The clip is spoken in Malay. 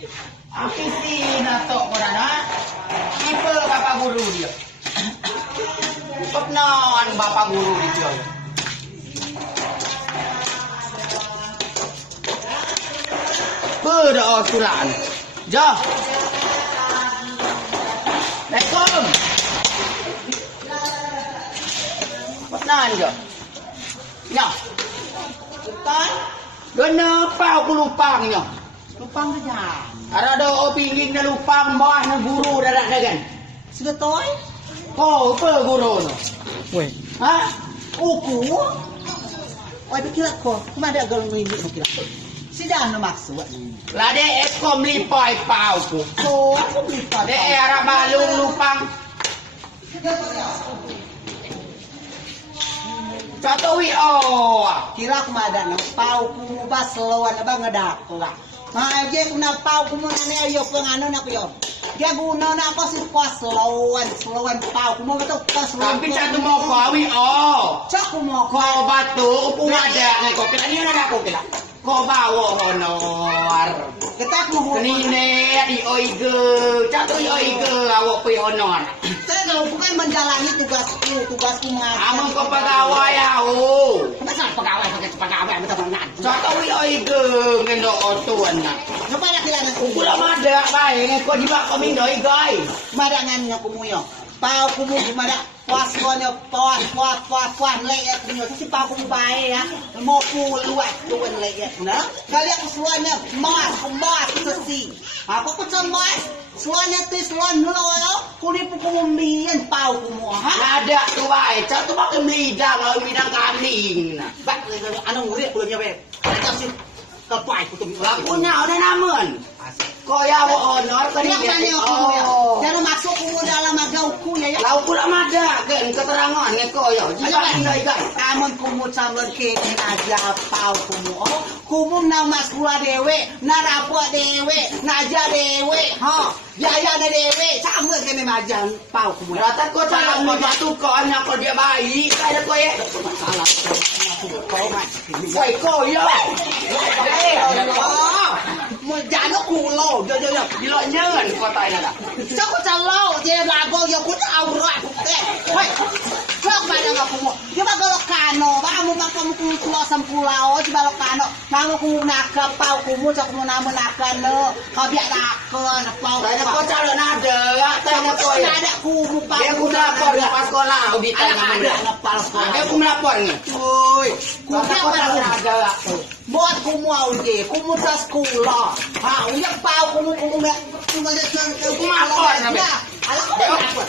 Aki si natok ko na. Ipa bapak guru dia. Pagnan bapak guru dia. Berdoa Quran. Jah. Assalamualaikum. Pagnan je. Nya. Betul? Gena pau ku lupangnya. Lupang ke jam. Ada pingging na lupang bah na guru dadak dagan. Sudah toy? Oh, apa guru tu? Weh. Ha? Uku? Oi pikir aku, kemana agak ngini pikir aku. Sidang nak maksud ni. Lah dek ekom lipai pau ku. So, aku beli pada. Dek arah balung lupang. Satu wi oh. Kira aku ada nak pau ku bas lawan abang ngedak lah. Nah, je kena pau ku mana ni ayo pengano nak yo. Dia guna nak apa sih kuas lawan pau ku mau betul kuas lawan. Tapi satu mau kau wi oh. Cak ku mau Kau batu ku ada ngai kau kira ni nak aku kira. Kau bawa honor. kita ku Ni di oige. Satu oige awak pi honor. saya kalau bukan menjalani tugasku mengajar. Amun kau pegawai au. Masa pegawai betul benar. Satu wi oige ngendo otuan nak. Apa nak kelangan ku? Kula madak bae kau jibak kau min doi gai. Madangannya kumuyo. Pau kumu gimana? Puasnya puas lek kumu. Si pau kumu bae ya. Mau ku luat tuan lek na. Kalian suanya mas sesi. Apa ku mas? Suanya tu suan lo. Kuni kumu mian pau kumu ha. Ada tu bae. Satu bak midang kambing. Bak anu nguri kulanya be. Ada si kepai ku tu. Lakunya ada namun. Kau ya honor kan Dia tanya aku ya. Jangan masuk kumu dalam agauku ya. Lau pula madak kan keterangan kau ya. Jibak min doi gai. Amun kumu campur kene aja pau kumu. Oh, kumu na masula dewe, na rapua dewe, na aja dewe. Ha, yaya na dewe. Campur kene majan pau kumu. Rata kau calon mau batu kau anak kau dia baik. Ada kau ya. Salah. Kau mat. Woi kau ya. Mo jano kulo. Yo. Bila nyen kau tai dah. Sao ko chalo je lago yo ko aura ko te. Hoi. Kok pada ka kumu. Yo ba galokano, ba mo makamu ku kulo sam kulao di balokano. Namo ku naka pau kumu sa kumu namo nakano. Ka biak naka na pau. Tanya kau calon ada. Tanya kau ya. Ada kumu pau. Dia aku lapor lepas sekolah. Aku ditanya ada ngepal sekolah. Dia aku melapor ni. Oi. Kau calon ada. Buat kumu aude, kumu sa sekolah. Ha, uyak pau kumu me. Kumu lapor na. Alah ko lapor.